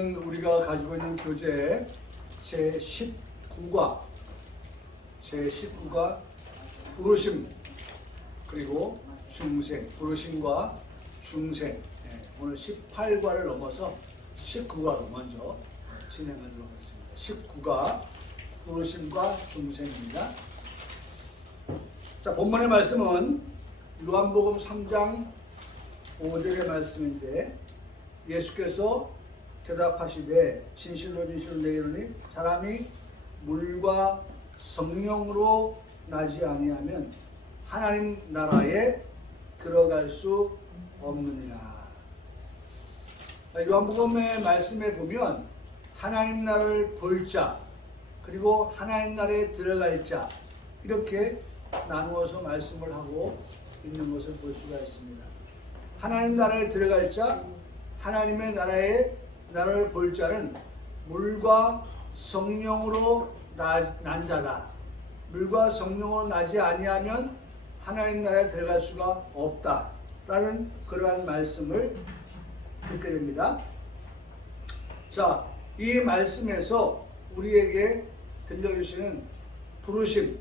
오늘은 우리가 가지고 있는 교재 제19과 부르심 그리고 중생, 부르심과 중생. 오늘 18과를 넘어서 19과로 먼저 진행하도록 하겠습니다. 19과 부르심과 중생입니다. 자, 본문의 말씀은 요한복음 3장 5절의 말씀인데, 예수께서 대답하시되 진실로 진실로 내게 이르노니 사람이 물과 성령으로 나지 아니하면 하나님 나라에 들어갈 수 없느니라. 요한복음의 말씀에 보면 하나님 나라를 볼 자, 그리고 하나님 나라에 들어갈 자, 이렇게 나누어서 말씀을 하고 있는 것을 볼 수가 있습니다. 하나님 나라에 들어갈 자, 하나님의 나라를 볼 자는 물과 성령으로 난 자다. 물과 성령으로 나지 아니하면 하나님 나라에 들어갈 수가 없다라는 그러한 말씀을 듣게 됩니다. 자, 이 말씀에서 우리에게 들려주시는 부르심,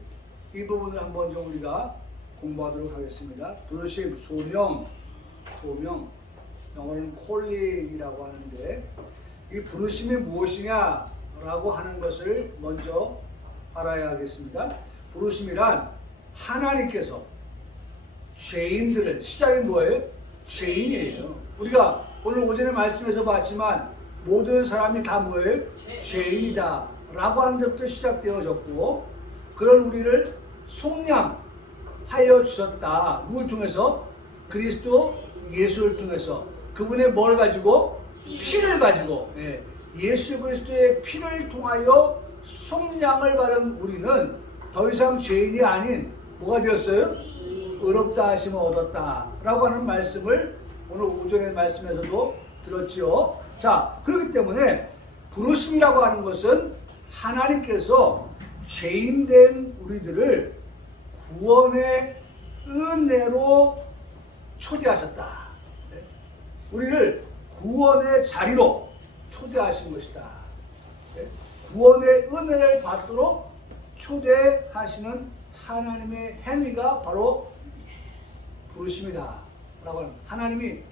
이 부분을 한번 좀 우리가 공부하도록 하겠습니다. 부르심, 소명, 영어로는 calling이라고 하는데, 이 부르심이 무엇이냐라고 하는 것을 먼저 알아야 하겠습니다. 부르심이란 하나님께서 죄인들을, 시작이 뭐예요? 죄인이에요. 우리가 오늘 오전에 말씀에서 봤지만 모든 사람이 다 뭐예요? 죄인이다 라고 하는 데부터 시작되어졌고, 그런 우리를 속량하여 주셨다. 누굴 통해서? 그리스도 예수를 통해서. 그분의 뭘 가지고? 피를 가지고. 예수 그리스도의 피를 통하여 속량을 받은 우리는 더 이상 죄인이 아닌 뭐가 되었어요? 의롭다 하심을 얻었다 라고 하는 말씀을 오늘 오전의 말씀에서도 들었지요. 자, 그렇기 때문에 부르심이라고 하는 것은 하나님께서 죄인된 우리들을 구원의 은혜로 초대하셨다. 우리를 구원의 자리로 초대하신 것이다. 구원의 은혜를 받도록 초대하시는 하나님의 행위가 바로 부르심이다 라고 하는, 하나님이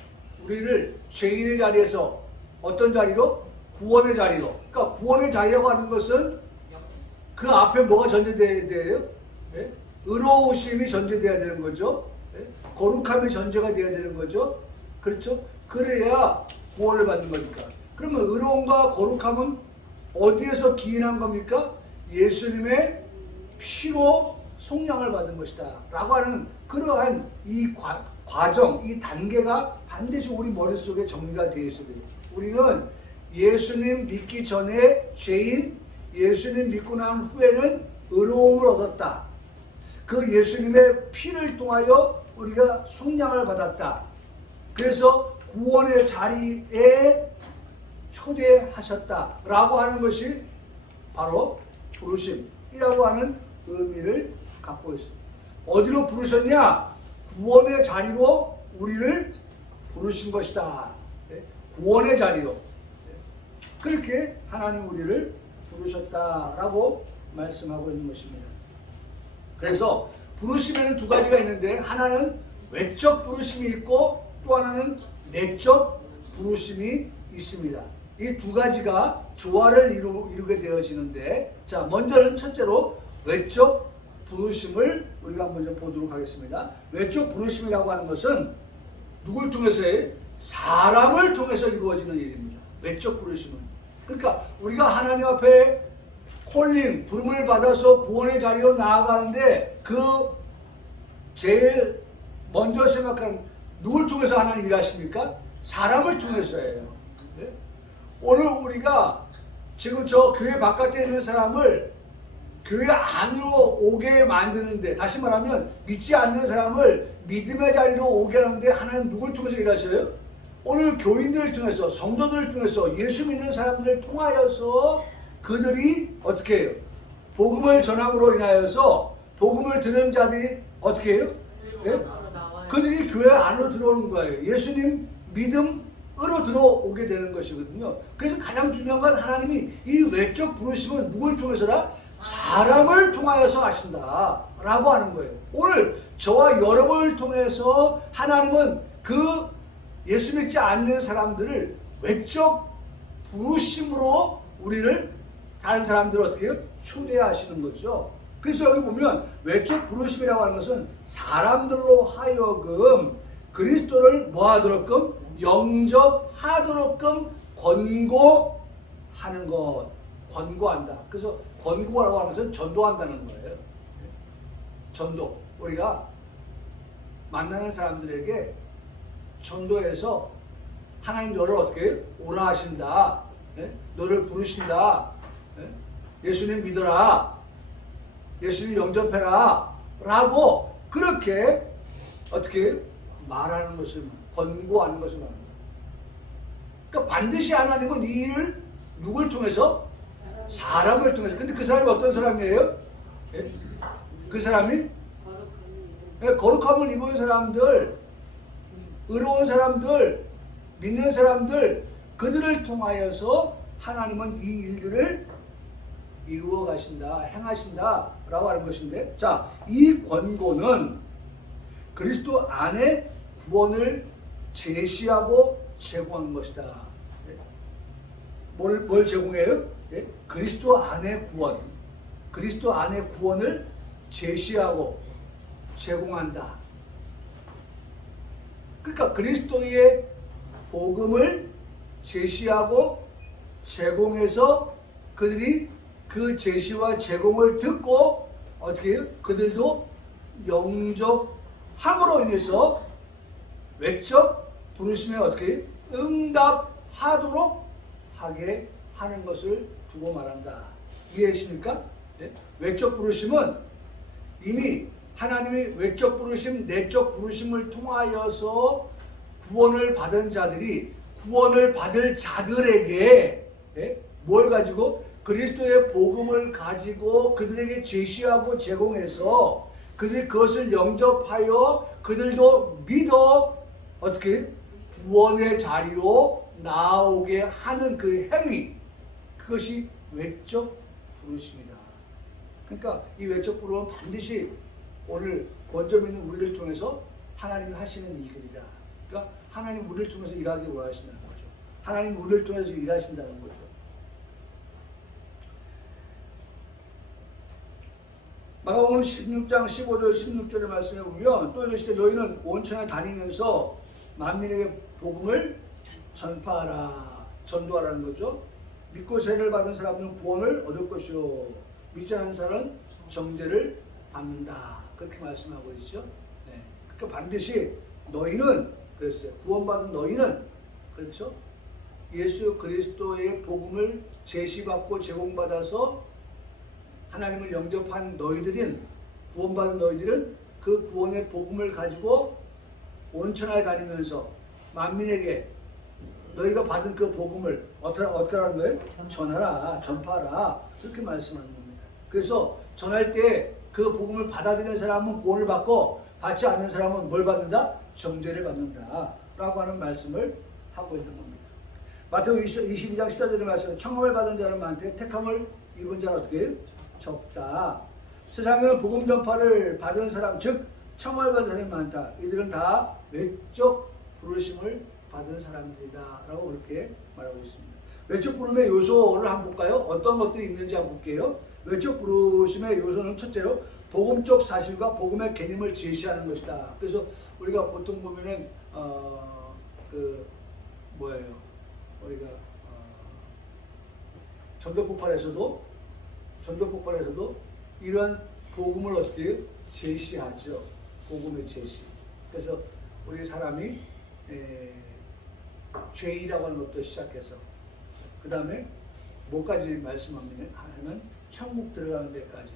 우리를 죄인의 자리에서 어떤 자리로? 구원의 자리로. 그러니까 구원의 자리라고 하는 것은 그 앞에 뭐가 전제되어야 돼요? 의로우심이 전제되어야 되는 거죠. 거룩함이 전제가 되어야 되는 거죠. 그렇죠? 그래야 구원을 받는 거니까. 그러면 의로움과 거룩함은 어디에서 기인한 겁니까? 예수님의 피로 속량을 받은 것이다 라고 하는 그러한 이 과정, 이 단계가 반드시 우리 머릿속에 정리가 되어 있어야 돼요. 우리는 예수님 믿기 전에 죄인, 예수님 믿고 난 후에는 의로움을 얻었다. 그 예수님의 피를 통하여 우리가 속량을 받았다. 그래서 구원의 자리에 초대하셨다라고 하는 것이 바로 부르심이라고 하는 의미를 갖고 있습니다. 어디로 부르셨냐? 구원의 자리로 우리를 부르신 것이다. 구원의 자리로. 그렇게 하나님 우리를 부르셨다라고 말씀하고 있는 것입니다. 그래서 부르심에는 두 가지가 있는데, 하나는 외적 부르심이 있고 또 하나는 내적 부르심이 있습니다. 이 두 가지가 조화를 이루게 되어지는데, 자, 먼저는 첫째로 외적 부르심을 우리가 먼저 보도록 하겠습니다. 외적 부르심이라고 하는 것은 누굴 통해서요? 사람을 통해서 이루어지는 일입니다. 외적 부르심은. 그러니까 우리가 하나님 앞에 콜링, 부름을 받아서 구원의 자리로 나아가는데, 그 제일 먼저 생각하는, 누굴 통해서 하나님 일하십니까? 사람을 통해서예요. 네? 오늘 우리가 지금 저 교회 바깥에 있는 사람을 교회 안으로 오게 만드는데, 다시 말하면 믿지 않는 사람을 믿음의 자리로 오게 하는데 하나님 누굴 통해서 일하셔요? 오늘 교인들을 통해서, 성도들을 통해서, 예수 믿는 사람들을 통하여서 그들이 어떻게 해요? 복음을 전함으로 인하여서 복음을 들은 자들이 어떻게 해요? 네? 그들이 교회 안으로 들어오는 거예요. 예수님 믿음 으로 들어오게 되는 것이거든요. 그래서 가장 중요한 건 하나님이 이 외적 부르심은 누굴 통해서다? 사람을 통하여서 하신다 라고 하는 거예요. 오늘 저와 여러분을 통해서 하나님은 그 예수 믿지 않는 사람들을 외적 부르심으로 우리를 다른 사람들을 어떻게 해요? 초대하시는 거죠. 그래서 여기 보면 외적 부르심이라고 하는 것은 사람들로 하여금 그리스도를 뭐하도록끔 영접하도록끔 권고하는 것, 권고한다. 그래서 권고라고 하는 것은 전도한다는 거예요. 전도. 우리가 만나는 사람들에게 전도해서 하나님 너를 어떻게 오라 하신다. 너를 부르신다. 예수님 믿어라. 예수님 영접해라. 라고 그렇게 어떻게 말하는 것을 권고하는 것을 말합니다. 그러니까 반드시 하나님은 이 일을 누굴 통해서? 사람을 통해서. 근데 그 사람이 어떤 사람이에요? 그 사람이 거룩함을 입은 사람들, 의로운 사람들, 믿는 사람들, 그들을 통하여서 하나님은 이 일들을 이루어 가신다, 행하신다 라고 하는 것인데, 자, 이 권고는 그리스도 안에 구원을 제시하고 제공하는 것이다. 뭘 제공해요? 그리스도 안에 구원. 그리스도 안에 구원을 제시하고 제공한다. 그러니까 그리스도의 복음을 제시하고 제공해서 그들이 그 제시와 제공을 듣고 어떻게 해요? 그들도 영접함으로 인해서 외적 부르심에 어떻게 응답하도록 하게 하는 것을 두고 말한다. 이해하십니까? 네? 외적 부르심은 이미 하나님의 외적 부르심, 내적 부르심을 통하여서 구원을 받은 자들이 구원을 받을 자들에게 뭘 가지고? 그리스도의 복음을 가지고 그들에게 제시하고 제공해서 그들이 그것을 영접하여 그들도 믿어 어떻게 구원의 자리로 나오게 하는 그 행위, 그것이 외적 부르심이다. 그러니까 이 외적 부르심은 반드시 오늘 먼저 믿는 우리를 통해서 하나님이 하시는 일들이다. 그러니까 하나님 우리를 통해서 일하기 원하신다는 거죠. 하나님 우리를 통해서 일하신다는 거죠. 마가복음 16장 15절 16절의 말씀에 보면 또 이러시되 너희는 온 천하 다니면서 만민에게 복음을 전파하라, 전도하라는 거죠. 믿고 세례를 받은 사람은 구원을 얻을 것이요 믿지 않는 사람은 정죄를 받는다. 그렇게 말씀하고 있죠. 네. 그러니까 반드시 너희는 그랬어요. 구원받은 너희는 그렇죠. 예수 그리스도의 복음을 제시받고 제공받아서 하나님을 영접한 너희들은 구원받은 너희들은 그 구원의 복음을 가지고 온 천하에 다니면서 만민에게 너희가 받은 그 복음을 어떻게 하는 거예요? 전하라, 전파하라 그렇게 말씀하는 겁니다. 그래서 전할 때 그 복음을 받아들이는 사람은 구원을 받고 받지 않는 사람은 뭘 받는다? 정죄를 받는다 라고 하는 말씀을 하고 있는 겁니다. 마태복음 22장 14절의 말씀 청함을 받은 자는 많되 택함을 입은 자는 어떻게 해요? 적다. 세상에는 복음 전파를 받은 사람 즉 청함을 받은 사람이 많다. 이들은 다 외적 부르심을 받은 사람들이다 라고 그렇게 말하고 있습니다. 외적 부름의 요소를 한번 볼까요? 어떤 것들이 있는지 한번 볼게요. 외적 부르심의 요소는 첫째로 복음적 사실과 복음의 개념을 제시하는 것이다. 그래서 우리가 보통 보면은 우리가 전도 폭발에서도 이런 복음을 어떻게 제시하죠. 복음의 제시. 그래서 우리 사람이 죄이라고 하는 것도 시작해서 그 다음에 뭐까지 말씀하면 천국 들어가는 데까지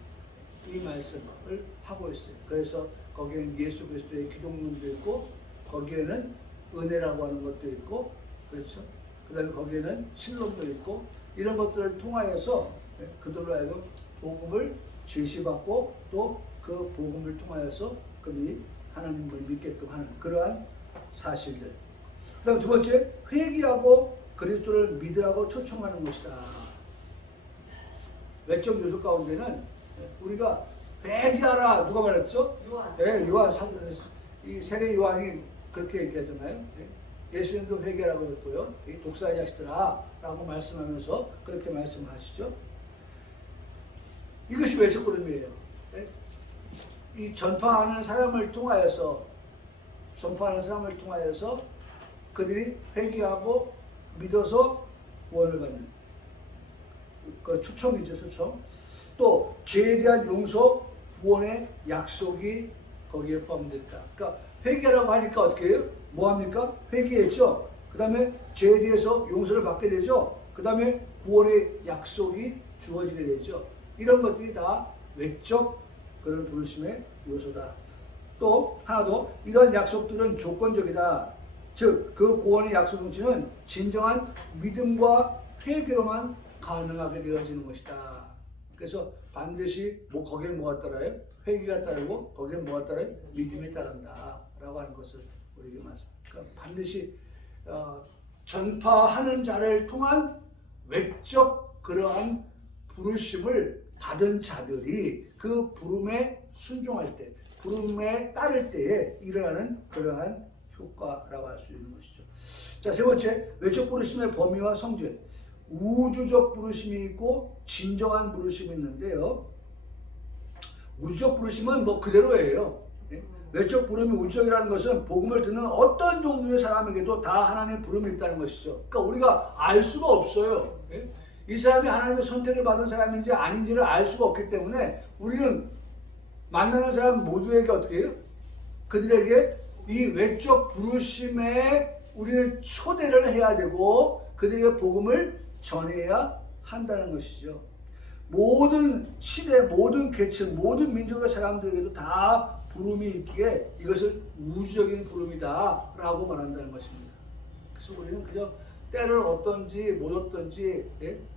이 말씀을 하고 있어요. 그래서 거기에는 예수 그리스도의 기독론도 있고 거기에는 은혜라고 하는 것도 있고 그렇죠. 그 다음에 거기에는 신론도 있고 이런 것들을 통하여서 그들로 하여금 복음을 제시받고 또 그 복음을 통하여서 그들이 하나님을 믿게끔 하는 그러한 사실들. 그 다음 두 번째, 회개하고 그리스도를 믿으라고 초청하는 것이다. 외적 요소 가운데는 우리가 회개하라 누가 말했죠? 요한. 네, 요한 이 세례 요한이 그렇게 얘기하잖아요. 예수님도 회개하라고 했고요. 이 독사의 자식들아 라고 말씀하면서 그렇게 말씀하시죠. 이것이 외적 부름이에요. 이 전파하는 사람을 통하여서 그들이 회개하고 믿어서 구원을 받는 그 초청이죠, 초청. 또 죄에 대한 용서, 구원의 약속이 거기에 포함됐다. 그러니까 회개라고 하니까 어떻게 해요? 뭐 합니까? 회개했죠. 그 다음에 죄에 대해서 용서를 받게 되죠. 그 다음에 구원의 약속이 주어지게 되죠. 이런 것들이 다 외적 그런 부르심의 요소다. 또 하나 더, 이런 약속들은 조건적이다. 즉, 그 구원의 약속 성취는 진정한 믿음과 회개로만 가능하게 되어지는 것이다. 그래서 반드시 거기에 뭐가 따라요? 회개가 따르고 거기에 뭐가 따라요? 믿음이 따른다 라고 하는 것을 우리에게 말씀합니다. 그러니까 반드시 전파하는 자를 통한 외적 그러한 부르심을 받은 자들이 그 부름에 순종할 때, 부름에 따를 때에 일어나는 그러한 효과라고 할 수 있는 것이죠. 자, 세 번째, 외적 부르심의 범위와 성질. 우주적 부르심이 있고 진정한 부르심이 있는데요. 우주적 부르심은 뭐 그대로예요. 외적 부름이 우주적이라는 것은 복음을 듣는 어떤 종류의 사람에게도 다 하나님의 부름이 있다는 것이죠. 그러니까 우리가 알 수가 없어요. 이 사람이 하나님의 선택을 받은 사람인지 아닌지를 알 수가 없기 때문에 우리는 만나는 사람 모두에게 어떻게 해요? 그들에게 이 외적 부르심에 우리는 초대를 해야 되고 그들에게 복음을 전해야 한다는 것이죠. 모든 시대, 모든 계층, 모든 민족의 사람들에게도 다 부름이 있기에 이것을 우주적인 부름이다 라고 말한다는 것입니다. 그래서 우리는 그저 때를 얻든지 못 얻든지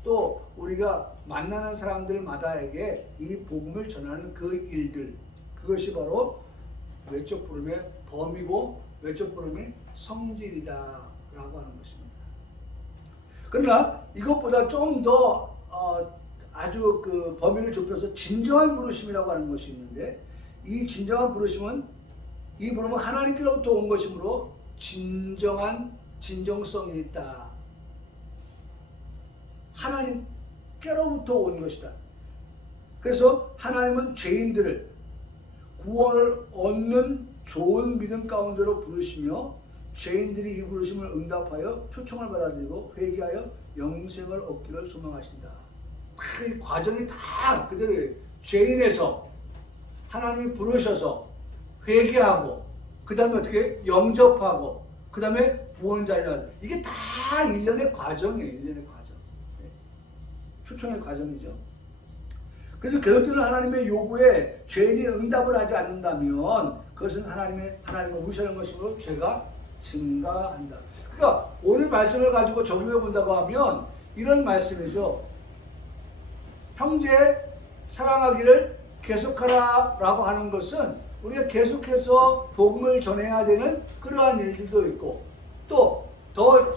또 우리가 만나는 사람들마다에게 이 복음을 전하는 그 일들, 그것이 바로 외적 부름의 범위고 외적 부름의 성질이다 라고 하는 것입니다. 그러나 이것보다 좀 더 아주 그 범위를 좁혀서 진정한 부르심이라고 하는 것이 있는데, 이 진정한 부르심은 하나님께로부터 온 것이므로 진정성이 있다. 하나님께로부터 온 것이다. 그래서 하나님은 죄인들을 구원을 얻는 좋은 믿음 가운데로 부르시며 죄인들이 이 부르심을 응답하여 초청을 받아들이고 회개하여 영생을 얻기를 소망하신다. 그 과정이 다 그대로예요. 죄인에서 하나님이 부르셔서 회개하고 그 다음에 어떻게 영접하고 그 다음에 구원자를 이게 다 일련의 과정이에요. 일련의 과정. 초청의 과정이죠. 그래서 그것들은 하나님의 요구에 죄인이 응답을 하지 않는다면 그것은 하나님을 무시하는 것이므로 죄가 증가한다. 그러니까 오늘 말씀을 가지고 적용해 본다고 하면 이런 말씀이죠. 형제 사랑하기를 계속하라 라고 하는 것은 우리가 계속해서 복음을 전해야 되는 그러한 일들도 있고 또 더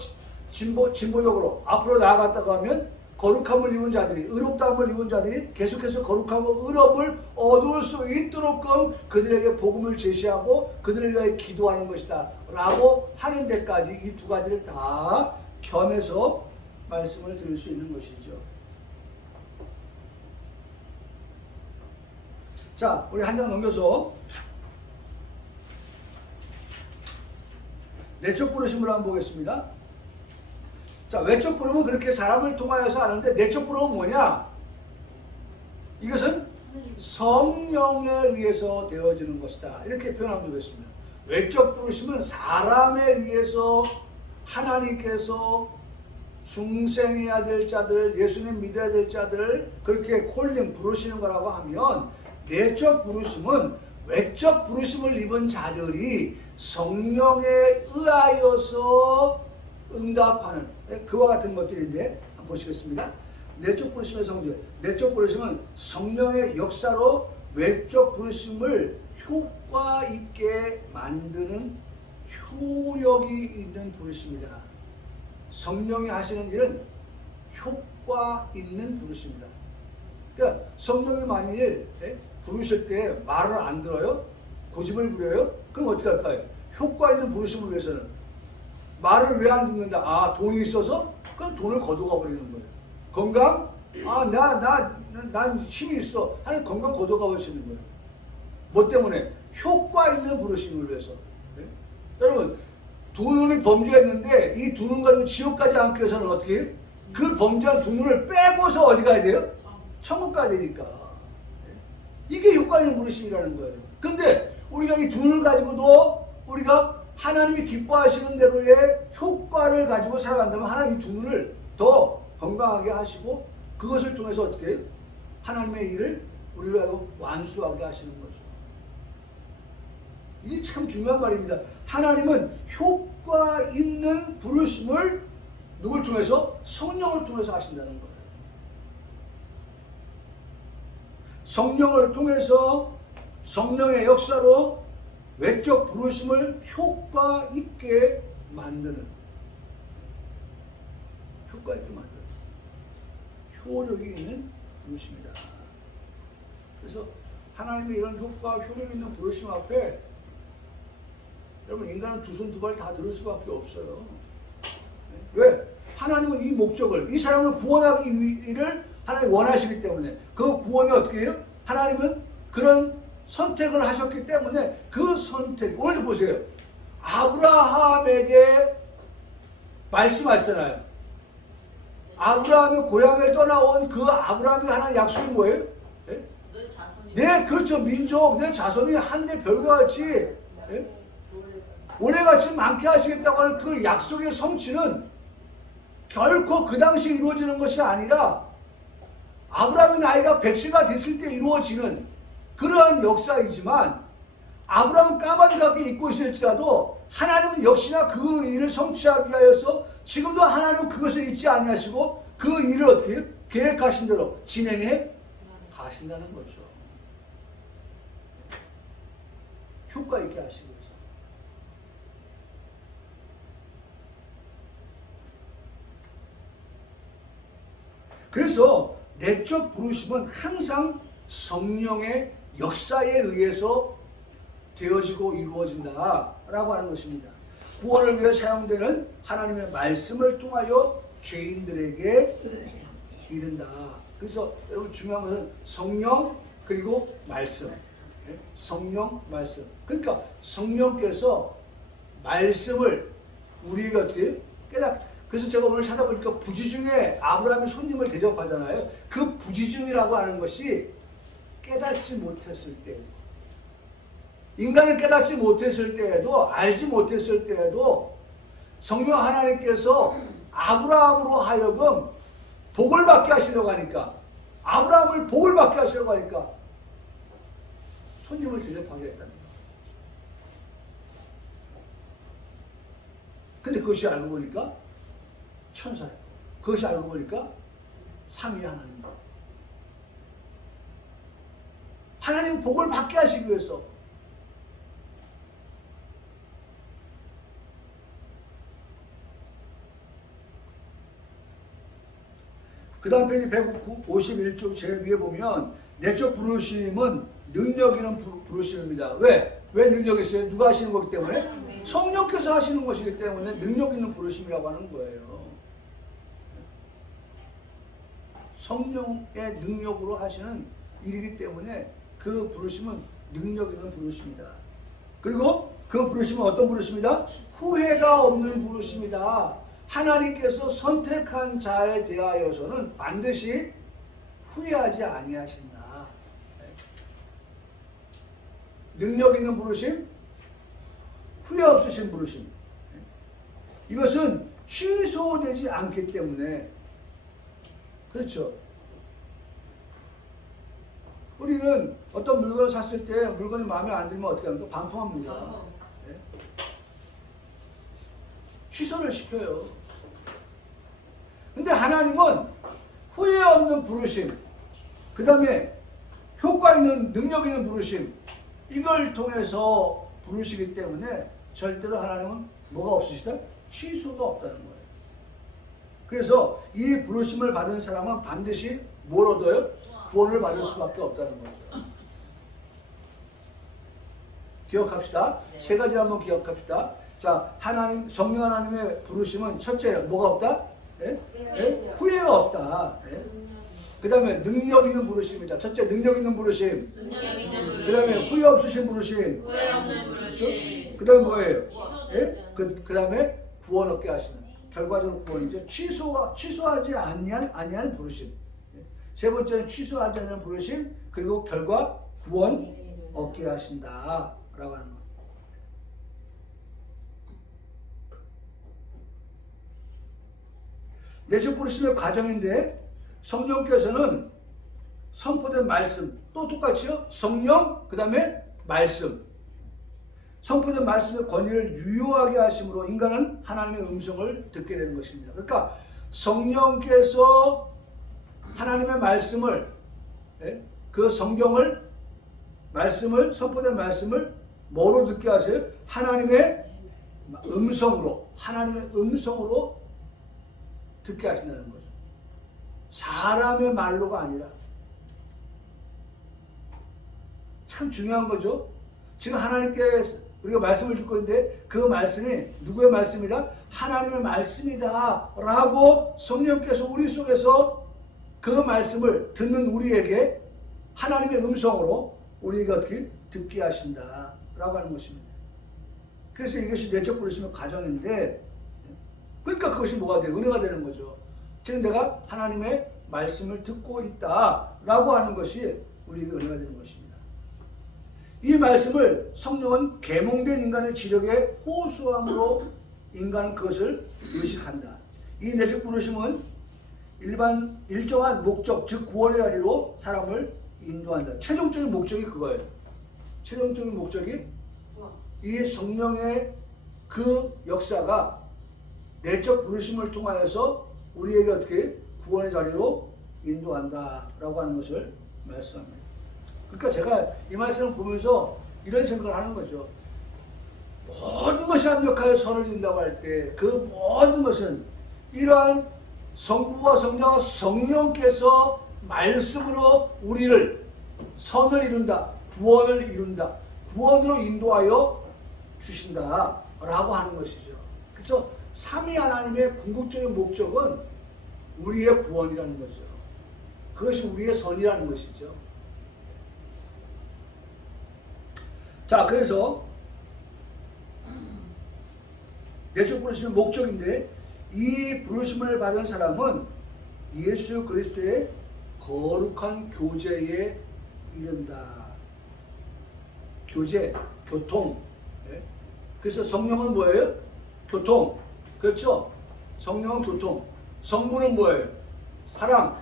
진보적으로 앞으로 나아갔다고 하면 거룩함을 입은 자들이, 의롭다함을 입은 자들이 계속해서 거룩하고 의롭을 얻을 수 있도록끔 그들에게 복음을 제시하고 그들을 위해 기도하는 것이다 라고 하는 데까지 이 두 가지를 다 겸해서 말씀을 드릴 수 있는 것이죠. 자, 우리 한 장 넘겨서 내적 부르심을 한번 보겠습니다. 자, 외적 부름은 그렇게 사람을 통하여서 하는데 내적 부름은 뭐냐? 이것은 성령에 의해서 되어지는 것이다. 이렇게 표현하면 되겠습니다. 외적 부르심은 사람에 의해서 하나님께서 중생해야 될 자들, 예수님 믿어야 될 자들을 그렇게 부르시는 거라고 하면 내적 부르심은 외적 부르심을 입은 자들이 성령에 의하여서 응답하는 그와 같은 것들인데 한번 보시겠습니다. 내적 부르심의 성질. 내적 부르심은 성령의 역사로 외적 부르심을 효과 있게 만드는 효력이 있는 부르심이다. 성령이 하시는 일은 효과 있는 부르심이다. 그러니까 성령이 만일 부르실 때 말을 안 들어요? 고집을 부려요? 그럼 어떻게 할까요? 효과 있는 부르심을 위해서는 말을 왜 안 듣는다? 아, 돈이 있어서? 그럼 돈을 거둬가 버리는 거예요. 건강? 아, 난 힘이 있어. 하는 건강 거둬가 버리시는 거예요. 뭐 때문에? 효과 있는 부르심을 위해서. 네? 여러분, 두 눈이 범죄했는데 이 두 눈 가지고 지옥 가지 않기 위해서는 어떻게 해요? 그 범죄한 두 눈을 빼고서 어디 가야 돼요? 천국 가야 되니까. 이게 효과 있는 부르심이라는 거예요. 근데 우리가 이 두 눈을 가지고도 우리가 하나님이 기뻐하시는 대로의 효과를 가지고 살아간다면 하나님 이 두 눈을 더 건강하게 하시고 그것을 통해서 어떻게 해요? 하나님의 일을 우리를 하고 완수하게 하시는 거죠. 이게 참 중요한 말입니다. 하나님은 효과 있는 부르심을 누굴 통해서? 성령을 통해서 하신다는 거예요. 성령을 통해서 성령의 역사로 외적 부르심을 효과 있게 만드는, 효과 있게 만드는 효력이 있는 부르심이다. 그래서 하나님의 이런 효과, 효력 있는 부르심 앞에 여러분, 인간은 두 손 두 발 다 들을 수밖에 없어요. 왜? 하나님은 이 목적을, 이 사람을 구원하기 위를 하나님이 원하시기 때문에 그 구원이 어떻게 해요? 하나님은 그런 선택을 하셨기 때문에 그 선택, 오늘 보세요. 아브라함에게 말씀하셨잖아요. 아브라함이 고향을 떠나온 그 아브라함이 하나님 약속이 뭐예요? 네? 네, 그렇죠. 민족, 내 자손이 하늘의 별과 같이 네? 올해같이 많게 하시겠다고 하는 그 약속의 성취는 결코 그 당시 이루어지는 것이 아니라 아브라함의 나이가 100세가 됐을 때 이루어지는 그러한 역사이지만 아브라함은 까마귀같이 잊고 있을지라도 하나님은 역시나 그 일을 성취하기 위하여서 지금도 하나님은 그것을 잊지 아니하시고 그 일을 어떻게 계획하신 대로 진행해 가신다는 거죠. 효과 있게 하시고. 그래서 내적 부르심은 항상 성령의 역사에 의해서 되어지고 이루어진다라고 하는 것입니다. 구원을 위해 사용되는 하나님의 말씀을 통하여 죄인들에게 이른다. 그래서 여러분 중요한 것은 성령 그리고 말씀. 성령, 말씀. 그러니까 성령께서 말씀을 우리가 어떻게 그래서 제가 오늘 찾아보니까 부지중에 아브라함이 손님을 대접하잖아요. 그 부지중이라고 하는 것이 깨닫지 못했을 때, 인간을 깨닫지 못했을 때에도, 알지 못했을 때에도 성령 하나님께서 아브라함으로 하여금 복을 받게 하시려고 하니까, 아브라함을 복을 받게 하시려고 하니까 손님을 대접하게 했다는 거예요. 근데 그것이 알고 보니까 천사예요. 그것이 알고 보니까 삼위 하나님. 하나님 복을 받게 하시기 위해서. 그 다음 페이지 151쪽 제일 위에 보면 내적 부르심은 능력 있는 부르심입니다. 왜? 왜 능력이 있어요? 누가 하시는 거기 때문에? 성령께서 하시는 것이기 때문에 능력 있는 부르심이라고 하는 거예요. 성령의 능력으로 하시는 일이기 때문에 그 부르심은 능력 있는 부르심이다. 그리고 그 부르심은 어떤 부르심이다? 후회가 없는 부르심이다. 하나님께서 선택한 자에 대하여서는 반드시 후회하지 아니하신다. 능력 있는 부르심, 후회 없으신 부르심. 이것은 취소되지 않기 때문에 그렇죠. 우리는 어떤 물건을 샀을 때 물건이 마음에 안 들면 어떻게 합니까? 반품합니다. 네? 취소를 시켜요. 근데 하나님은 후회 없는 부르심, 그 다음에 효과 있는 능력 있는 부르심, 이걸 통해서 부르시기 때문에 절대로 하나님은 뭐가 없으시다? 취소가 없다는 거예요. 그래서 이 부르심을 받은 사람은 반드시 뭘 얻어요? 구원을 받을 수밖에 없다는 거죠. 기억합시다. 세 가지 한번 기억합시다. 자, 하나님, 성령 하나님의 부르심은 첫째, 뭐가 없다? 예? 예? 후회가 없다. 예? 그 다음에 능력 있는 부르심이다. 첫째, 능력 있는 부르심. 그 다음에 후회 없으신 부르심. 그 다음에 뭐예요? 예? 그 다음에 구원 얻게 하시는. 결과적으로 구원이죠. 취소하지 아니한 부르심. 예? 세 번째는 취소하지 않는 부르심. 그리고 결과 구원 얻게 하신다. 라고 하는 것. 내적 부르심의 과정인데 성령께서는 선포된 말씀 또 똑같이요. 성령 그 다음에 말씀 선포된 말씀의 권위를 유효하게 하심으로 인간은 하나님의 음성을 듣게 되는 것입니다. 그러니까 성령께서 하나님의 말씀을 그 성경을 말씀을 선포된 말씀을 뭐로 듣게 하세요? 하나님의 음성으로 듣게 하신다는 거죠. 사람의 말로가 아니라. 참 중요한 거죠. 지금 하나님께 우리가 말씀을 듣고 있는데 그 말씀이 누구의 말씀이다? 하나님의 말씀이다 라고 성령께서 우리 속에서 그 말씀을 듣는 우리에게 하나님의 음성으로 우리가 어떻게 듣게 하신다 라고 하는 것입니다. 그래서 이것이 내적 부르심의 과정인데, 그러니까 그것이 뭐가 돼요? 은혜가 되는 거죠. 지금 내가 하나님의 말씀을 듣고 있다라고 하는 것이 우리에게 은혜가 되는 것입니다. 이 말씀을 성령은 계몽된 인간의 지력에 호소함으로 인간은 그것을 의식한다. 이 내적 부르심은 일정한 목적, 즉 구원의 자리로 사람을 인도한다. 최종적인 목적이 그거예요. 최종적인 목적이 이 성령의 그 역사가 내적 부르심을 통하여서 우리에게 어떻게 구원의 자리로 인도한다라고 하는 것을 말씀합니다. 그러니까 제가 이 말씀을 보면서 이런 생각을 하는 거죠. 모든 것이 합력하여 선을 이룬다고 할 때 그 모든 것은 이러한 성부와 성자와 성령께서 말씀으로 우리를 선을 이룬다, 구원을 이룬다, 구원으로 인도하여 주신다라고 하는 것이죠. 그래서 삼위 하나님의 궁극적인 목적은 우리의 구원이라는 거죠. 그것이 우리의 선이라는 것이죠. 자, 그래서 내적 부르심의 목적인데 이 부르심을 받은 사람은 예수 그리스도의 거룩한 교제에 이른다. 교제, 교통. 그래서 성령은 뭐예요? 교통. 그렇죠? 성령은 교통. 성부는 뭐예요? 사랑.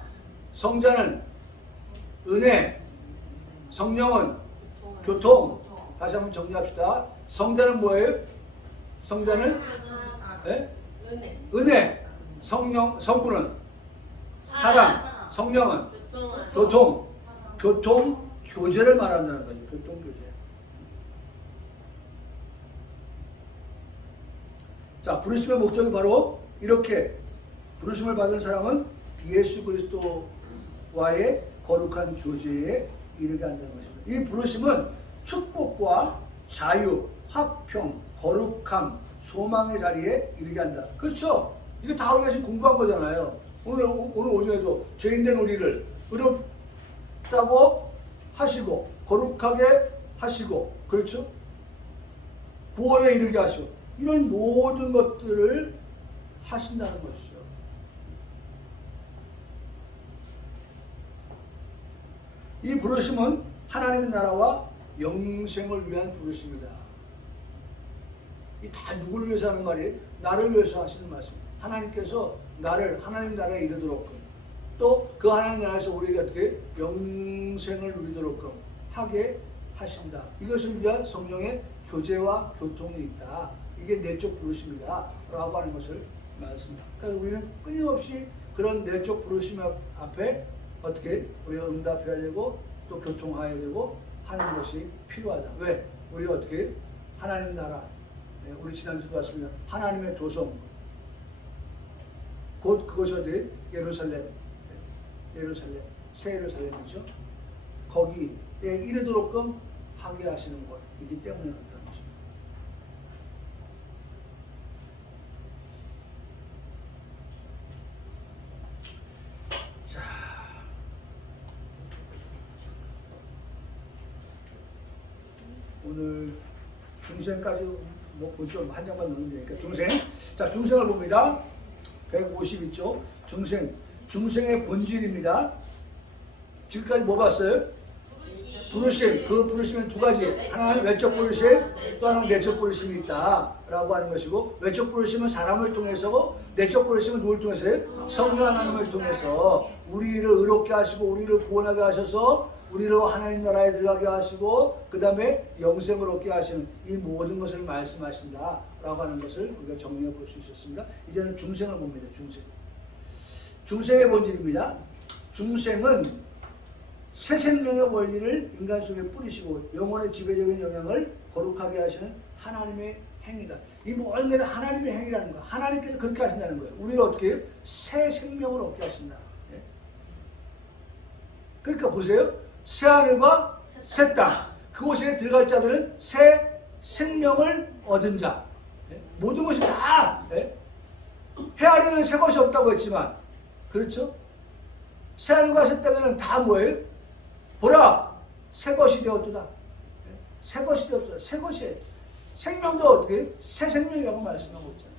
성자는 은혜. 성령은 교통. 다시 한번 정리합시다. 성자는 뭐예요? 성자는 은혜. 성부는 사랑. 성령은 교통. 교통 교제를 말한다는 거죠. 교통 교제. 자, 부르심의 목적이 바로 이렇게 부르심을 받은 사람은 예수 그리스도와의 거룩한 교제에 이르게 한다는 것입니다. 이 부르심은 축복과 자유, 화평, 거룩함, 소망의 자리에 이르게 한다. 그렇죠? 이게 다 우리가 지금 공부한 거잖아요. 오늘 오전에도 죄인된 우리를 의롭다고 하시고 거룩하게 하시고, 그렇죠? 구원에 이르게 하시고, 이런 모든 것들을 하신다는 것이죠. 이 부르심은 하나님의 나라와 영생을 위한 부르심이다. 이 다 누구를 위해서 하는 말이에요? 나를 위해서 하시는 말씀입니다. 하나님께서 나를 하나님 나라에 이르도록, 또 그 하나님 나라에서 우리가 어떻게 영생을 누리도록 하게 하신다. 이것을 위한 성령의 교제와 교통이 있다. 이게 내적 부르심이다 라고 하는 것을 말씀합니다. 그래서 우리는 끊임없이 그런 내적 부르심 앞에 어떻게 우리가 응답해야 되고 또 교통해야 되고 하는 것이 필요하다. 왜? 우리가 어떻게 하나님 나라, 우리 지난주도 봤습니다. 하나님의 도성. 곧 그것이 어디? 예루살렘. 예루살렘. 새 예루살렘이죠. 거기에 이르도록끔 하게 하시는 것이기 때문에 그렇다는 것입니다. 자, 오늘 중생까지 뭐좀 한 장만 넣으면 되니까 중생. 자, 중생을 봅니다. 150 있죠. 중생의 본질입니다. 지금까지 뭐 봤어요? 부르심. 그 부르심은 두 가지. 하나는 외적 부르심, 또 하나는 내적 부르심이 있다라고 하는 것이고, 외적 부르심은 사람을 통해서고, 내적 부르심은 누굴 통해서요? 성령 하나님을 통해서 우리를 의롭게 하시고, 우리를 구원하게 하셔서 우리를 하나님 나라에 들어가게 하시고, 그 다음에 영생을 얻게 하시는 이 모든 것을 말씀하신다라고 하는 것을 우리가 정리해 볼 수 있었습니다. 이제는 중생을 봅니다. 중생의 본질입니다. 중생은 새 생명의 원리를 인간 속에 뿌리시고 영혼의 지배적인 영향을 거룩하게 하시는 하나님의 행위다. 이 모든 게 하나님의 행위라는 거야. 하나님께서 그렇게 하신다는 거예요. 우리를 어떻게 해요? 새 생명을 얻게 하신다. 예? 그러니까 보세요. 새 하늘과 새 땅. 그곳에 들어갈 자들은 새 생명을 얻은 자. 예? 모든 것이 다 예? 헤아리는 새 것이 없다고 했지만 그렇죠? 새 하늘과 새 땅에는 다 뭐예요? 보라! 새 것이 되었도다. 새 것이 되었도다. 새 것이 생명도 어떻게 새 생명이라고 말씀하고 있잖아요.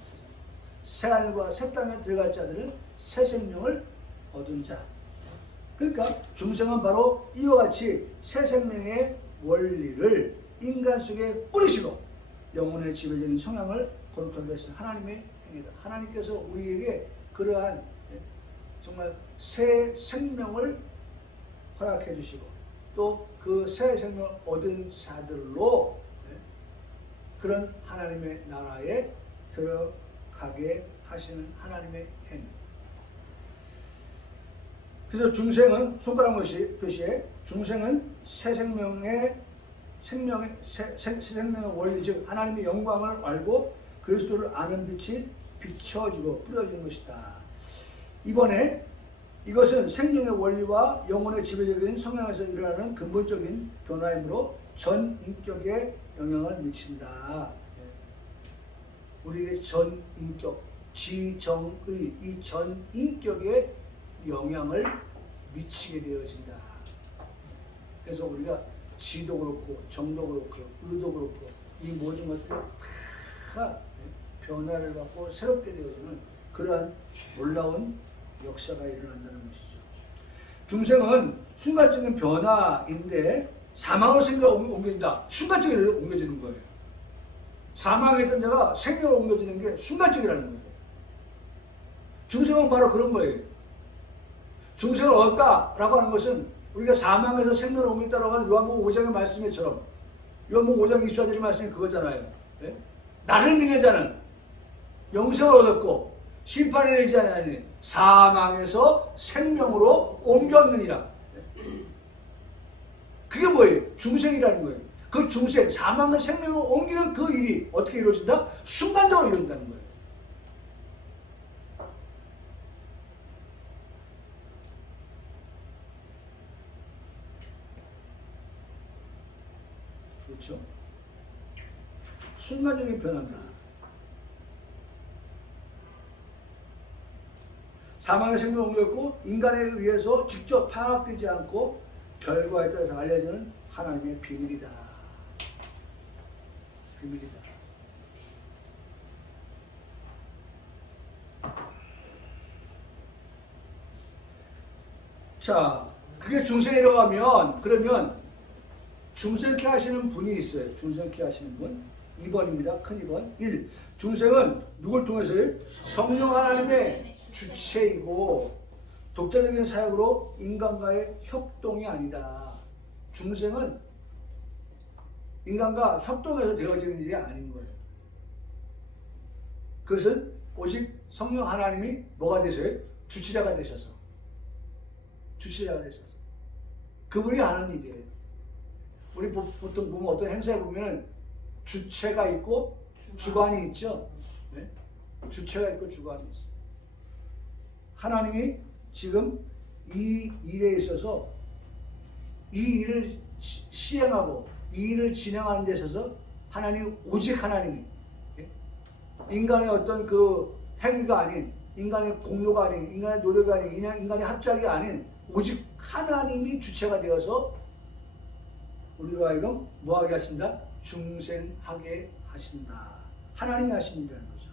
새 하늘과 새 땅에 들어갈 자들은 새 생명을 얻은 자. 그러니까 중생은 바로 이와 같이 새 생명의 원리를 인간 속에 뿌리시고 영혼의 지배적인 성향을 거룩하게 하시는 하나님의 행위다. 하나님께서 우리에게 그러한 정말 새 생명을 허락해 주시고 또 그 새 생명을 얻은 자들로 그런 하나님의 나라에 들어가게 하시는 하나님의 행위. 그래서 중생은 손가락 표시에 중생은 새 생명의 원리 즉 하나님의 영광을 알고 그리스도를 아는 빛이 비춰지고 뿌려지는 것이다. 이번에 이것은 생명의 원리와 영혼의 지배적인 성향에서 일어나는 근본적인 변화이므로 전 인격에 영향을 미친다. 우리의 전 인격, 지정의 이 전 인격에 영향을 미치게 되어진다. 그래서 우리가 지도 그렇고 정도 그렇고 의도 그렇고 이 모든 것들이 다 변화를 받고 새롭게 되어지는 그러한 놀라운 역사가 일어난다는 것이죠. 중생은 순간적인 변화인데 사망의 생명으로 옮겨진다. 순간적으로 옮겨지는 거예요. 사망했던 자가 생명으로 옮겨지는 게 순간적이라는 거예요. 중생은 바로 그런 거예요. 중생을 얻다라고 하는 것은 우리가 사망에서 생명으로 옮긴다라고 하는 요한복음 5장의 말씀처럼 요한복음 5장 24절의 말씀이 그거잖아요. 네? 나를 믿는 자는 영생을 얻었고 심판에 이르지 아니하니 사망에서 생명으로 옮겼느니라. 그게 뭐예요? 중생이라는 거예요. 그 중생, 사망과 생명으로 옮기는 그 일이 어떻게 이루어진다? 순간적으로 이루어진다는 거예요. 그렇죠? 순간적인 변화입니다. 사망의 생명을 옮겼고 인간에 의해서 직접 파악되지 않고 결과에 따라서 알려지는 하나님의 비밀이다. 비밀이다. 자, 그게 중생이라고 하면 그러면 중생케 하시는 분이 있어요. 중생케 하시는 분. 2번입니다. 큰 2번. 1. 중생은 누굴 통해서요? 성령 하나님의 주체이고 독자적인 사역으로 인간과의 협동이 아니다. 중생은 인간과 협동해서 되어지는 일이 아닌 거예요. 그것은 오직 성령 하나님이 뭐가 되셔요? 주체자가 되셔서. 주체자가 되셔서. 그분이 하는 일이에요. 우리 보통 보면 어떤 행사에 보면 주체가 있고 주관이 있죠. 네? 주체가 있고 주관이 있어요. 하나님이 지금 이 일에 있어서 이 일을 시행하고 이 일을 진행하는 데 있어서 하나님, 오직 하나님이, 인간의 어떤 그 행위가 아닌, 인간의 공로가 아닌, 인간의 노력이 아닌, 인간의 합작이 아닌 오직 하나님이 주체가 되어서 우리로 하여금 뭐하게 하신다? 중생하게 하신다. 하나님이 하신다는 거죠.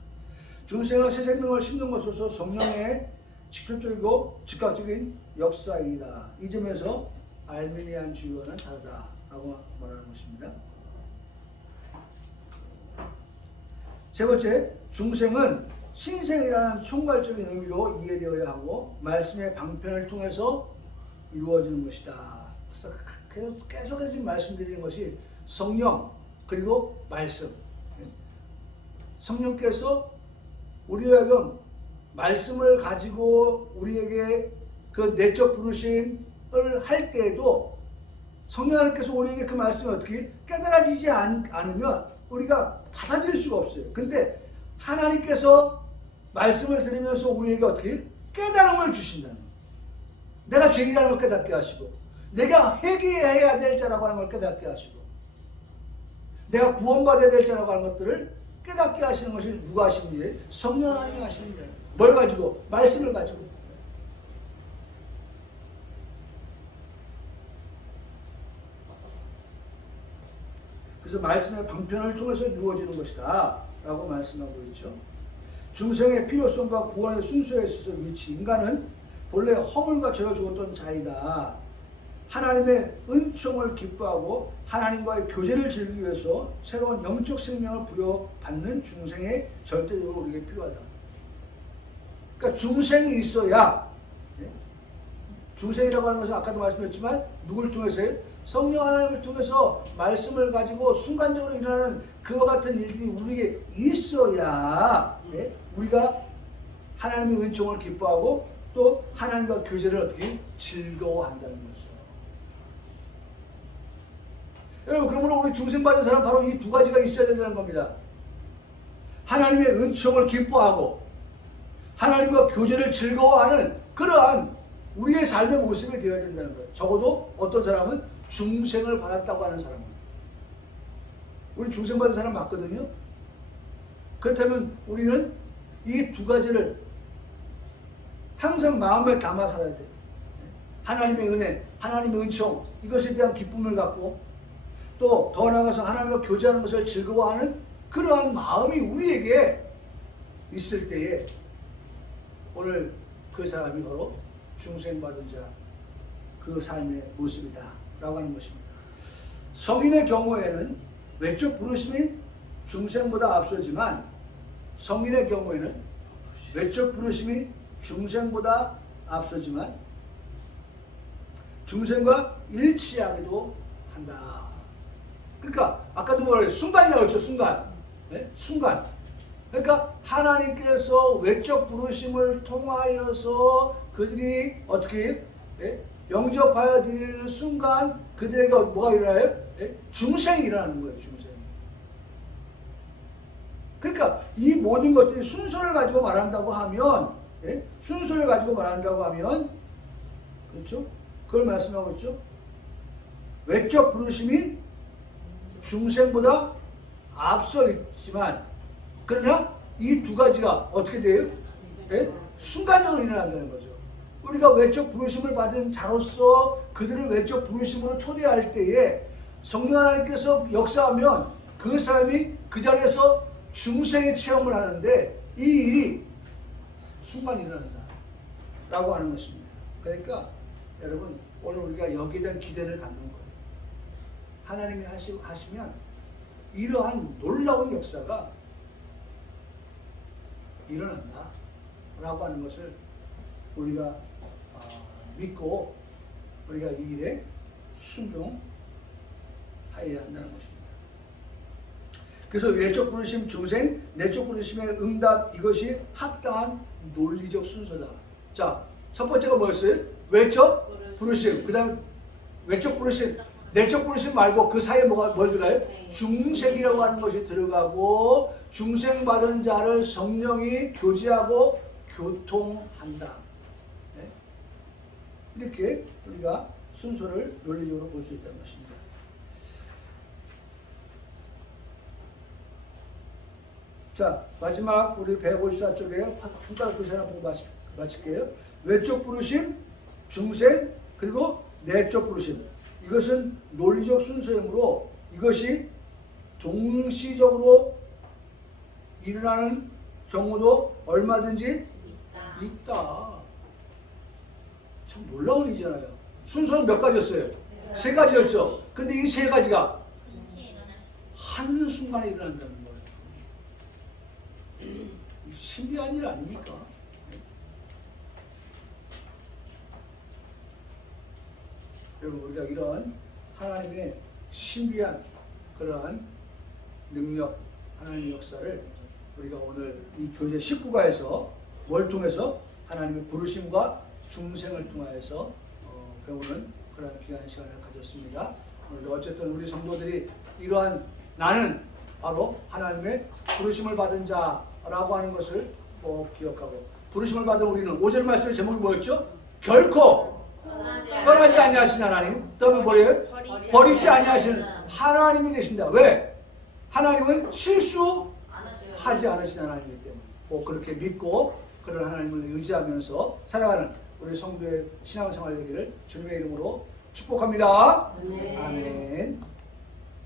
중생은 새 생명을 심는 것으로서 성령의 직접적이고 즉각적인 역사이다. 이 점에서 알미니안 주의와는 다르다라고 말하는 것입니다. 세 번째, 중생은 신생이라는 총괄적인 의미로 이해되어야 하고 말씀의 방편을 통해서 이루어지는 것이다. 그래서 계속해서 지금 말씀드리는 것이 성령 그리고 말씀. 성령께서 우리에게 말씀을 가지고 우리에게 그 내적 부르심을 할 때에도 성령 하나님께서 우리에게 그 말씀이 어떻게 깨달아지지 않으면 우리가 받아들일 수가 없어요. 근데 하나님께서 말씀을 들으면서 우리에게 어떻게 깨달음을 주신다는 거예요. 내가 죄인이라는 걸 깨닫게 하시고, 내가 회개해야 될 자라고 하는 걸 깨닫게 하시고, 내가 구원받아야 될 자라고 하는 것들을 깨닫게 하시는 것이 누가 하시는지? 성령 하나님이 하시는 거예요. 뭘 가지고? 말씀을 가지고. 그래서 말씀의 방편을 통해서 이루어지는 것이다 라고 말씀하고 있죠. 중생의 필요성과 구원의 순서에 있어서 위치, 인간은 본래 허물과 죄로 죽었던 자이다. 하나님의 은총을 기뻐하고 하나님과의 교제를 즐기기 위해서 새로운 영적 생명을 부여받는 중생의 절대적으로 우리에게 필요하다. 그러니까 중생이 있어야, 중생이라고 하는 것은 아까도 말씀드렸지만 누굴 통해서요? 성령 하나님을 통해서 말씀을 가지고 순간적으로 일어나는 그와 같은 일들이 우리에게 있어야 우리가 하나님의 은총을 기뻐하고 또 하나님과 교제를 어떻게 즐거워한다는 거죠. 여러분, 그러므로 우리 중생받은 사람 바로 이 두 가지가 있어야 된다는 겁니다. 하나님의 은총을 기뻐하고 하나님과 교제를 즐거워하는 그러한 우리의 삶의 모습이 되어야 된다는 거예요. 적어도 어떤 사람은 중생을 받았다고 하는 사람은. 우리 중생 받은 사람 맞거든요. 그렇다면 우리는 이 두 가지를 항상 마음에 담아 살아야 돼요. 하나님의 은혜, 하나님의 은총, 이것에 대한 기쁨을 갖고 또 더 나아가서 하나님과 교제하는 것을 즐거워하는 그러한 마음이 우리에게 있을 때에 오늘 그 사람이 바로 중생받은 자, 그 삶의 모습이다 라고 하는 것입니다. 성인의 경우에는 외적 부르심이 중생보다 앞서지만 성인의 경우에는 외적 부르심이 중생보다 앞서지만 중생과 일치하기도 한다. 그러니까 아까도 뭐라 그랬어요? 순간이라고 했죠. 순간. 네? 순간. 그러니까 하나님께서 외적 부르심을 통하여서 그들이 어떻게 영접하여 드리는 순간 그들에게 뭐가 일어나요? 중생이 일어나는 거예요. 중생. 그러니까 이 모든 것들이 순서를 가지고 말한다고 하면 순서를 가지고 말한다고 하면 그렇죠? 그걸 말씀하고 있죠. 외적 부르심이 중생보다 앞서 있지만 그러나 이 두 가지가 어떻게 돼요? 순간적으로 일어난다는 거죠. 우리가 외적 부르심을 받은 자로서 그들을 외적 부르심으로 초대할 때에 성령 하나님께서 역사하면 그 사람이 그 자리에서 중생의 체험을 하는데 이 일이 순간 일어난다 라고 하는 것입니다. 그러니까 여러분 오늘 우리가 여기에 대한 기대를 갖는 거예요. 하나님이 하시면 이러한 놀라운 역사가 일어난다 라고 하는 것을 우리가 믿고 우리가 이 일에 순종하여야 한다는 것입니다. 그래서 외적 부르심 중생, 내적 부르심의 응답, 이것이 합당한 논리적 순서다. 자, 첫 번째가 뭐였어요? 외적 부르심. 그 다음 외적 부르심. 내적 부르심 말고 그 사이에 뭘 들어가요? 중생이라고 하는 것이 들어가고 중생받은 자를 성령이 교제하고 교통한다. 네? 이렇게 우리가 순서를 논리적으로 볼 수 있다는 것입니다. 자, 마지막 우리 154쪽에 손가락 두 하나 보고 마칠게요. 외적 부르심, 중생, 그리고 내적 부르심. 이것은 논리적 순서이므로 이것이 동시적으로 일어나는 경우도 얼마든지 있다. 참 놀라운 일이잖아요. 순서는 몇 가지였어요? 세 가지였죠. 근데 이 세 가지가 한순간에 일어난다는 거예요. 신비한 일 아닙니까? 여러분, 우리가 이런 하나님의 신비한 그러한 능력, 하나님의 역사를 우리가 오늘 이 교재 19과에서 뭘 통해서 하나님의 부르심과 중생을 통하여서 배우는 그런 귀한 시간을 가졌습니다. 오늘 어쨌든 우리 성도들이 이러한 나는 바로 하나님의 부르심을 받은 자라고 하는 것을 꼭 기억하고, 부르심을 받은 우리는 5절 말씀의 제목이 뭐였죠? 결코 떠나지 아니하시는 하나님, 그다음에 뭐예요? 버리지 아니하시는 하나님이 계신다. 왜? 하나님은 실수하지 않으시는 하나님이기 때문에 꼭 그렇게 믿고 그런 하나님을 의지하면서 살아가는 우리 성도의 신앙생활 되기를 주님의 이름으로 축복합니다. 아멘.